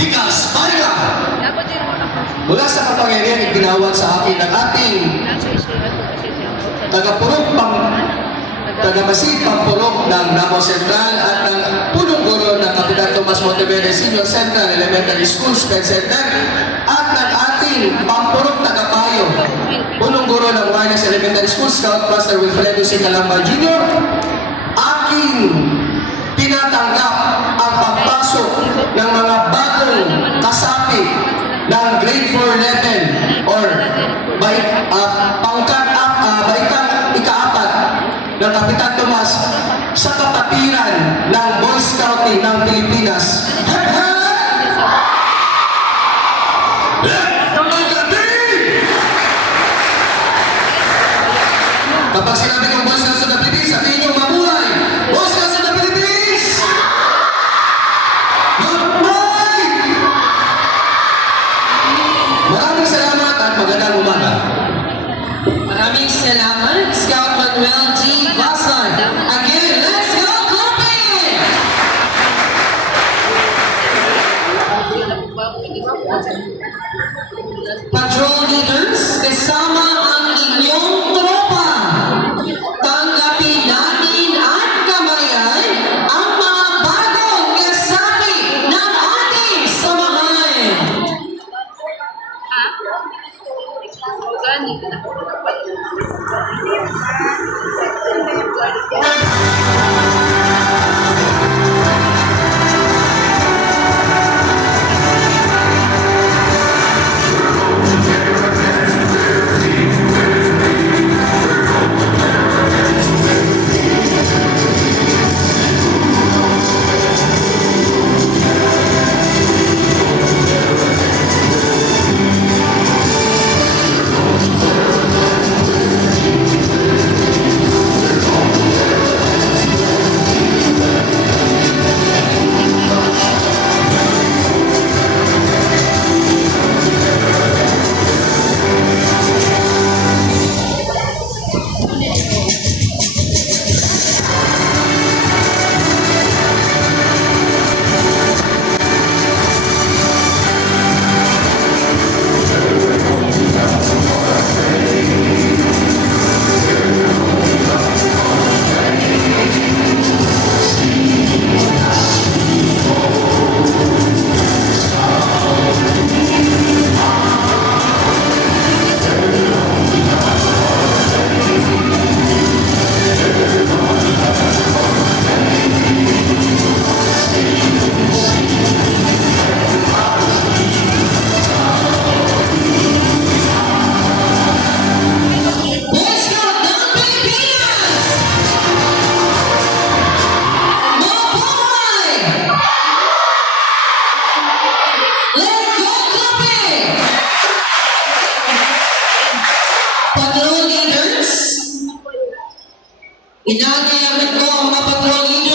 Tikas Bayga. Mula sa kapangyarihan iginawad sa akin ng ating tagamasid pampurok ng Davao Central at ng punong guro ng Kapitan Tomas Monteverde Senior Central Elementary School Sped Center at ng ating pampurok tagapayo, punong guro ng Wireless Elementary School Scout Master Wilfredo C. Calamba Jr. Aking tinatanggap ang pagpasok ng mga bagong kasapi ng grade 4 level or baitang ika-4 ng Kapitan Tomas sa kapatiran ng Boy Scouting ng Pilipinas. Kapag sinabi ng Boy Scouts ng Pilipinas, sabihin niyo mabuhay! Boy Scouts ng Pilipinas! Mabuhay! Maraming salamat at magandang umaga. Maraming salamat, Scout Manuel G. Basan. Again, let's go, clapping! Patrol leaders, kasama ang inyong tropa. Tanggapin natin at kamayan ang mga bagong kasapi ng ating samahan. Patrol leaders, inagayamin ko ang mga patrol leaders